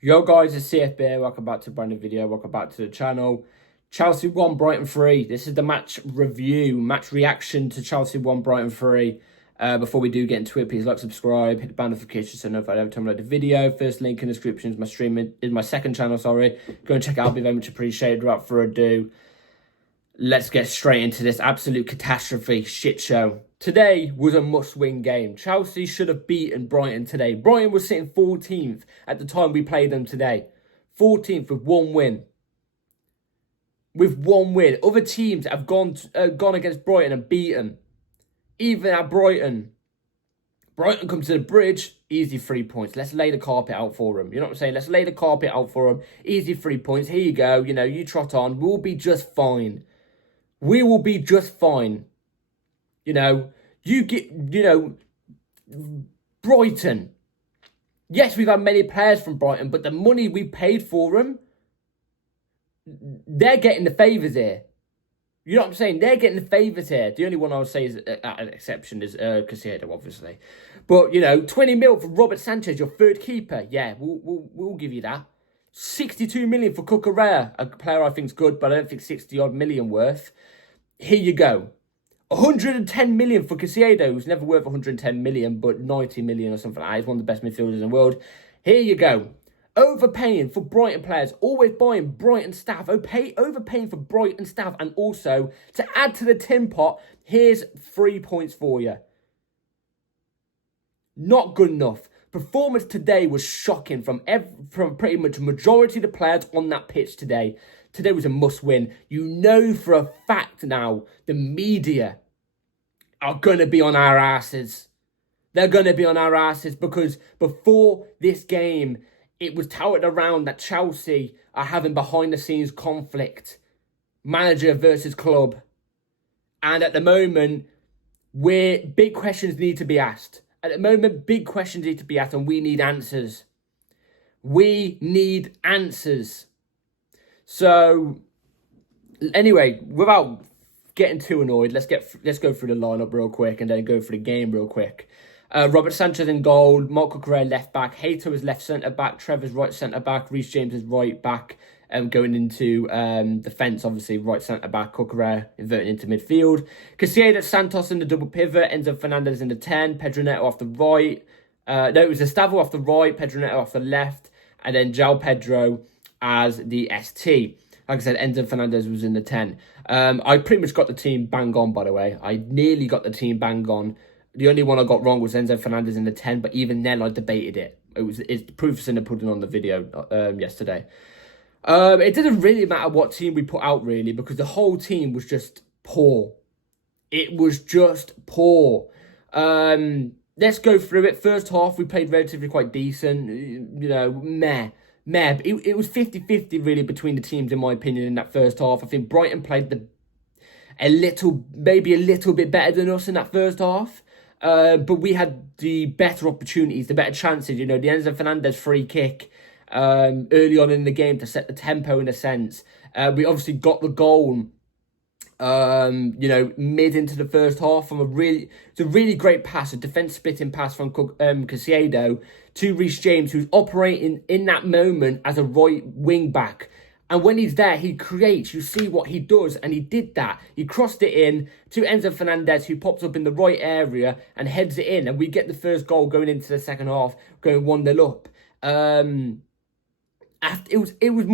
Yo guys, it's CFB. Welcome back to a brand new video. Welcome back to the channel. Chelsea 1, Brighton 3. This is the match review, match reaction to Chelsea 1, Brighton 3. Before we do get into it, please like, subscribe, hit the bell notification so notified every time I load a video. First link in the description is my stream, is my second channel, sorry. Go and check it out, be very much appreciated. Without further ado, let's get straight into this absolute catastrophe shit show. Today was a must-win game. Chelsea should have beaten Brighton today. Brighton was sitting 14th at the time we played them today. 14th with one win. With one win. Other teams have gone against Brighton and beaten. Even at Brighton. Brighton come to the bridge, easy 3 points. Let's lay the carpet out for them. You know what I'm saying? Let's lay the carpet out for them. Easy 3 points. Here you go. You know, you trot on. We'll be just fine. We will be just fine. You know, Brighton. Yes, we've had many players from Brighton, but the money we paid for them, they're getting the favours here. You know what I'm saying? They're getting the favours here. The only one I would say is an exception is Casado, obviously. But, you know, 20 mil for Robert Sanchez, your third keeper. Yeah, we'll give you that. 62 million for Cucurella, a player I think is good, but I don't think 60-odd million worth. Here you go. 110 million for Casado, who's never worth 110 million, but 90 million or something like that. He's one of the best midfielders in the world. Here you go. Overpaying for Brighton players. Always buying Brighton staff. Overpaying for Brighton staff. And also, to add to the tin pot, here's 3 points for you. Not good enough. Performance today was shocking from pretty much the majority of the players on that pitch today. Today was a must-win. You know for a fact now, the media are going to be on our asses. They're going to be on our asses because before this game, it was touted around that Chelsea are having behind-the-scenes conflict. Manager versus club. And at the moment, big questions need to be asked. At the moment, big questions need to be asked and we need answers. We need answers. So, anyway, without getting too annoyed, let's go through the lineup real quick and then go through the game real quick. Robert Sanchez in goal, Marc Cucurella left back, Hato is left centre back, Trevor's right centre back, Reece James is right back, going into defence, obviously right centre back, Cucurella inverting into midfield. Casado, Santos in the double pivot, Enzo Fernandez in the 10, Pedro Neto off the right. No, it was Gustavo off the right, Pedro Neto off the left, and then João Pedro as the ST. Like I said, Enzo Fernandez was in the 10. I pretty much got the team bang on, by the way. I nearly got the team bang on. The only one I got wrong was Enzo Fernandez in the 10, but even then I debated it. It's the proof is in the pudding on the video yesterday. It didn't really matter what team we put out, really, because the whole team was just poor. It was just poor. Let's go through it. First half, we played relatively quite decent. You know, meh. It was 50-50 really between the teams, in my opinion, in that first half. I think Brighton played maybe a little bit better than us in that first half. But we had the better opportunities, the better chances. You know, the Enzo Fernandez free kick early on in the game to set the tempo in a sense. We obviously got the goal, you know, mid into the first half from it's a really great pass, a defence splitting pass from Casado to Reece James, who's operating in that moment as a right wing back. And when he's there, he creates. You see what he does, and he did that. He crossed it in to Enzo Fernandez, who pops up in the right area and heads it in. And we get the first goal going into the second half, going 1-0 up. It was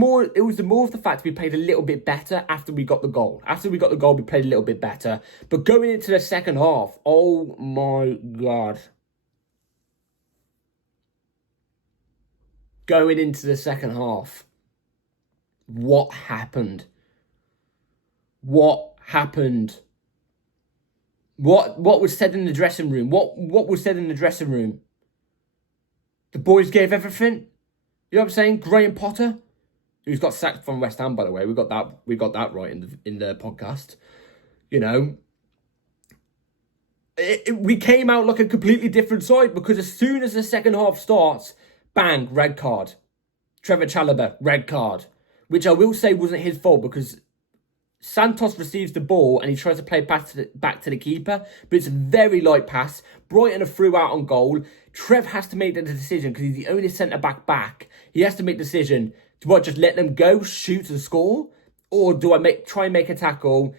more of the fact we played a little bit better after we got the goal. After we got the goal, we played a little bit better. But going into the second half, oh my God. Going into the second half. What happened? What happened? What was said in the dressing room? What was said in the dressing room? The boys gave everything. You know what I'm saying? Graham Potter, who's got sacked from West Ham, by the way. We got that right in the podcast. You know, we came out like a completely different side because as soon as the second half starts, bang, red card. Trevor Chalobah, red card. Which I will say wasn't his fault because Santos receives the ball and he tries to play back to the keeper, but it's a very light pass. Brighton are through out on goal. Trev has to make the decision because he's the only centre-back back. He has to make the decision. Do I just let them go, shoot and score? Or do I try and make a tackle?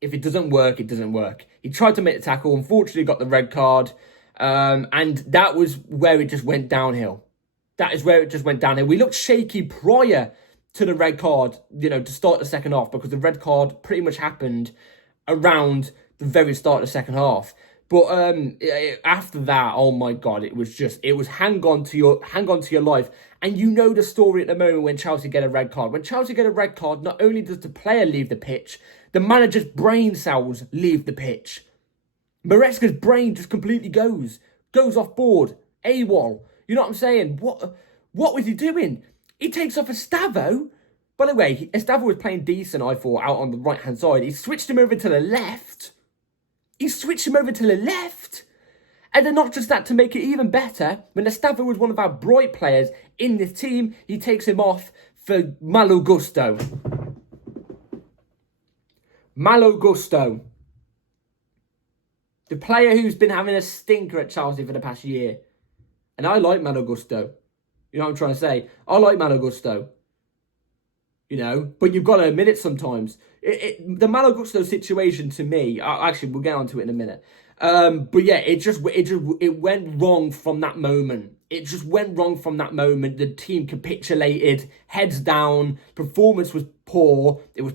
If it doesn't work, it doesn't work. He tried to make the tackle, unfortunately got the red card. And that was where it just went downhill. That is where it just went downhill. We looked shaky prior to the red card, to start the second half, because the red card pretty much happened around the very start of the second half. But after that, oh my God, it was hang on to your life. And you know the story at the moment when Chelsea get a red card. When Chelsea get a red card, not only does the player leave the pitch, the manager's brain cells leave the pitch. Maresca's brain just completely goes off board, AWOL. You know what I'm saying? What was he doing? He takes off Estavo. By the way, Estavo was playing decent, I thought, out on the right-hand side. He switched him over to the left. And then not just that, to make it even better, when Estavo was one of our bright players in this team, he takes him off for Malo Gusto. Malo Gusto. The player who's been having a stinker at Chelsea for the past year. And I like Malo Gusto. You know what I'm trying to say? I like Malo Gusto. But you've got to admit it sometimes. The Malo Gusto situation to me, actually, we'll get onto it in a minute. But yeah, it went wrong from that moment. It just went wrong from that moment. The team capitulated, heads down. Performance was poor. It was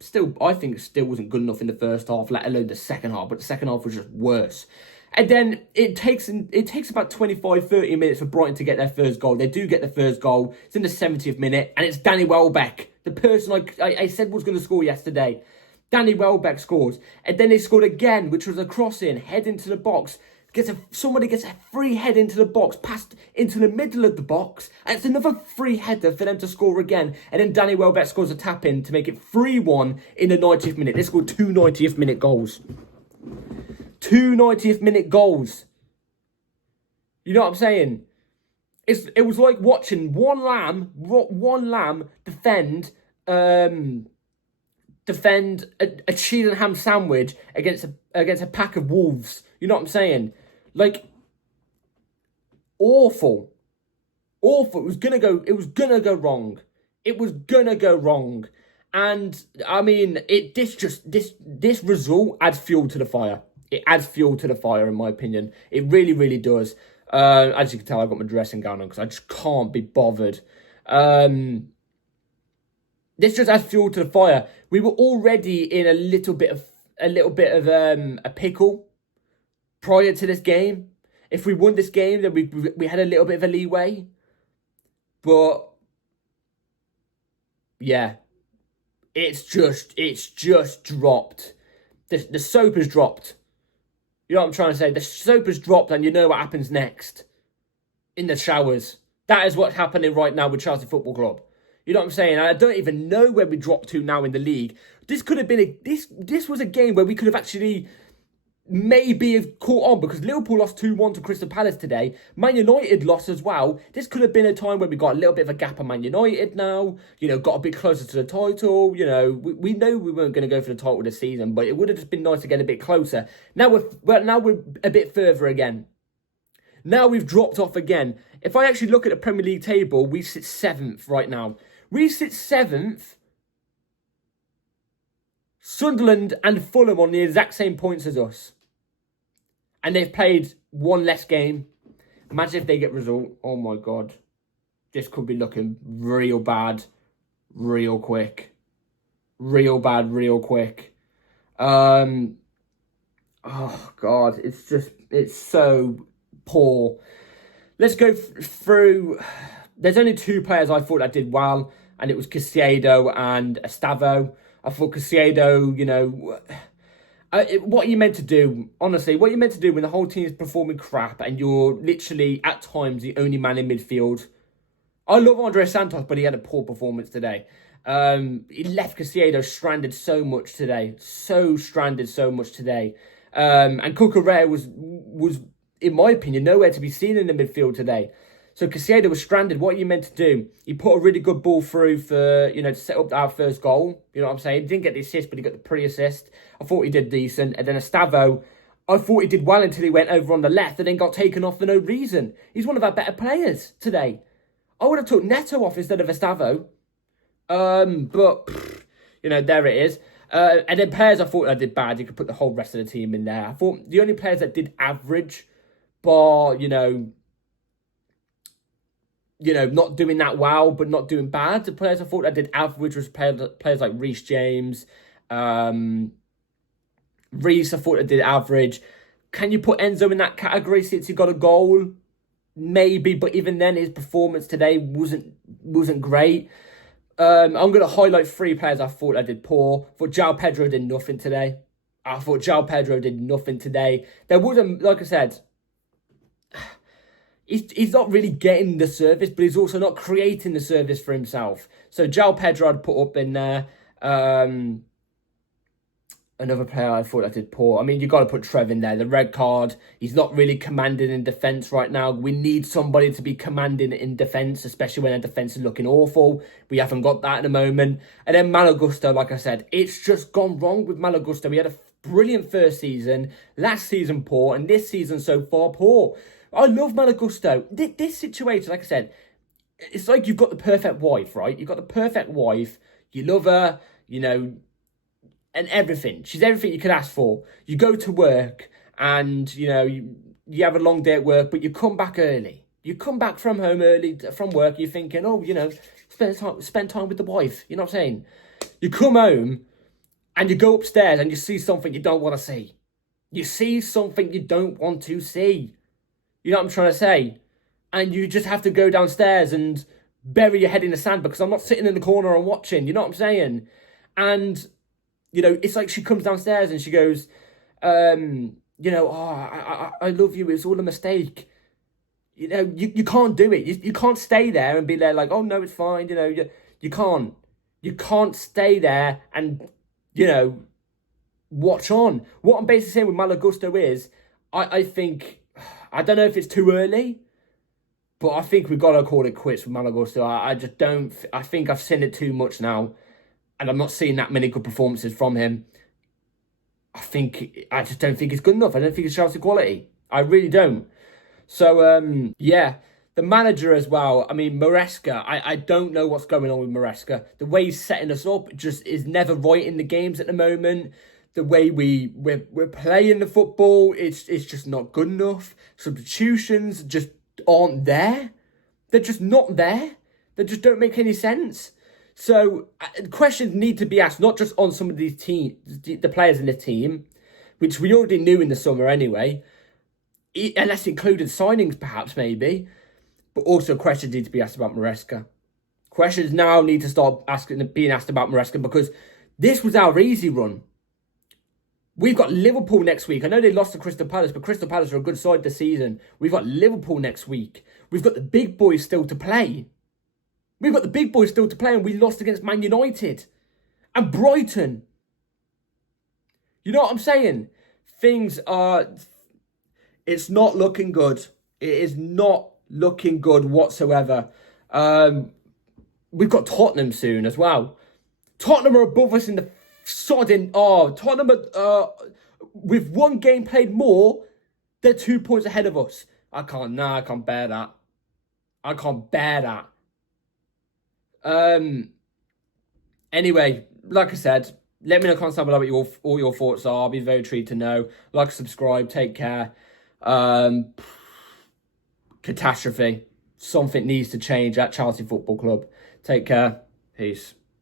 still, I think, it still wasn't good enough in the first half, let alone the second half. But the second half was just worse. And then it takes about 25, 30 minutes for Brighton to get their first goal. They do get the first goal. It's in the 70th minute, and it's Danny Welbeck, the person I said was going to score yesterday. Danny Welbeck scores. And then they scored again, which was a cross-in, head into the box. Somebody gets a free head into the box, passed into the middle of the box, and it's another free header for them to score again. And then Danny Welbeck scores a tap-in to make it 3-1 in the 90th minute. They scored 2 90th minute goals. 2 90th minute goals. You know what I'm saying? It was like watching one lamb defend a cheese and ham sandwich against a pack of wolves. You know what I'm saying? Like, awful. It was gonna go wrong. And I mean, this result adds fuel to the fire. It adds fuel to the fire, in my opinion. It really, really does. As you can tell, I've got my dressing gown on because I just can't be bothered. This just adds fuel to the fire. We were already in a little bit of a pickle prior to this game. If we won this game, then we had a little bit of a leeway. But yeah, it's just dropped. The soap has dropped. You know what I'm trying to say? The soap has dropped, and you know what happens next. In the showers. That is what's happening right now with Chelsea Football Club. You know what I'm saying? I don't even know where we dropped to now in the league. This could have been this was a game where we could have actually maybe have caught on, because Liverpool lost 2-1 to Crystal Palace today. Man United lost as well. This could have been a time where we got a little bit of a gap on Man United now. Got a bit closer to the title. We know we weren't going to go for the title this season, but it would have just been nice to get a bit closer. Now we're a bit further again. Now we've dropped off again. If I actually look at the Premier League table, we sit 7th right now. We sit 7th. Sunderland and Fulham on the exact same points as us. And they've played one less game. Imagine if they get result. Oh my God. This could be looking real bad, real quick. Real bad, real quick. Oh God. It's so poor. Let's go through. There's only 2 players I thought that did well, and it was Caicedo and Estavo. I thought Caicedo, what are you meant to do? Honestly, what are you meant to do when the whole team is performing crap and you're literally, at times, the only man in midfield? I love Andres Santos, but he had a poor performance today. He left Caicedo stranded so much today. And Cucurella was, in my opinion, nowhere to be seen in the midfield today. So Caicedo was stranded. What are you meant to do? He put a really good ball through for, to set up our first goal. You know what I'm saying? He didn't get the assist, but he got the pre-assist. I thought he did decent. And then Estavo, I thought he did well until he went over on the left and then got taken off for no reason. He's one of our better players today. I would have took Neto off instead of Estavo. But, there it is. And then players I thought I did bad. You could put the whole rest of the team in there. I thought the only players that did average, bar, not doing that well, but not doing bad. The players I thought that did average was players like Reece James. Reece, I thought that did average. Can you put Enzo in that category since he got a goal? Maybe, but even then, his performance today wasn't great. I'm going to highlight 3 players I thought I did poor. I thought João Pedro did nothing today. There wasn't, like I said, he's not really getting the service, but he's also not creating the service for himself. So João Pedro I'd put up in there. Another player I thought I did poor. I mean, you got to put Trev in there. The red card, he's not really commanding in defence right now. We need somebody to be commanding in defence, especially when our defence is looking awful. We haven't got that at the moment. And then Malo Gusto, like I said, it's just gone wrong with Malo Gusto. We had a brilliant first season, last season poor, and this season so far poor. I love Malo Gusto. This situation, like I said, it's like you've got the perfect wife, right? You've got the perfect wife. You love her, and everything. She's everything you could ask for. You go to work and, you have a long day at work, but you come back early. You come back from home early from work, you're thinking, spend time with the wife. You know what I'm saying? You come home and you go upstairs and you see something you don't want to see. You see something you don't want to see. You know what I'm trying to say? And you just have to go downstairs and bury your head in the sand because I'm not sitting in the corner and watching. You know what I'm saying? And it's like she comes downstairs and she goes, I love you. It's all a mistake. You can't do it. You can't stay there and be there like, oh, no, it's fine. You can't. You can't stay there and, watch on. What I'm basically saying with Malo Gusto is, I think, I don't know if it's too early, but I think we've got to call it quits with Malo Gusto. I just don't, I think I've seen it too much now. And I'm not seeing that many good performances from him. I just don't think it's good enough. I don't think it shows the quality. I really don't. So, the manager as well. I mean, Maresca, I don't know what's going on with Maresca. The way he's setting us up just is never right in the games at the moment. The way we're playing the football, it's just not good enough. Substitutions just aren't there. They're just not there. They just don't make any sense. So questions need to be asked, not just on some of these the players in the team, which we already knew in the summer anyway, unless included signings perhaps maybe, but also questions need to be asked about Maresca. Questions now need to start being asked about Maresca because this was our easy run. We've got Liverpool next week. I know they lost to Crystal Palace, but Crystal Palace are a good side this season. We've got Liverpool next week. We've got the big boys still to play. And we lost against Man United and Brighton. You know what I'm saying? It's not looking good. It is not looking good whatsoever. We've got Tottenham soon as well. Tottenham are above us in the Tottenham are, with one game played more, they're 2 points ahead of us. I can't bear that. Anyway, like I said, let me know in the comments down below what all your thoughts are. I'll be very intrigued to know. Like, subscribe, take care. Catastrophe. Something needs to change at Chelsea Football Club. Take care. Peace.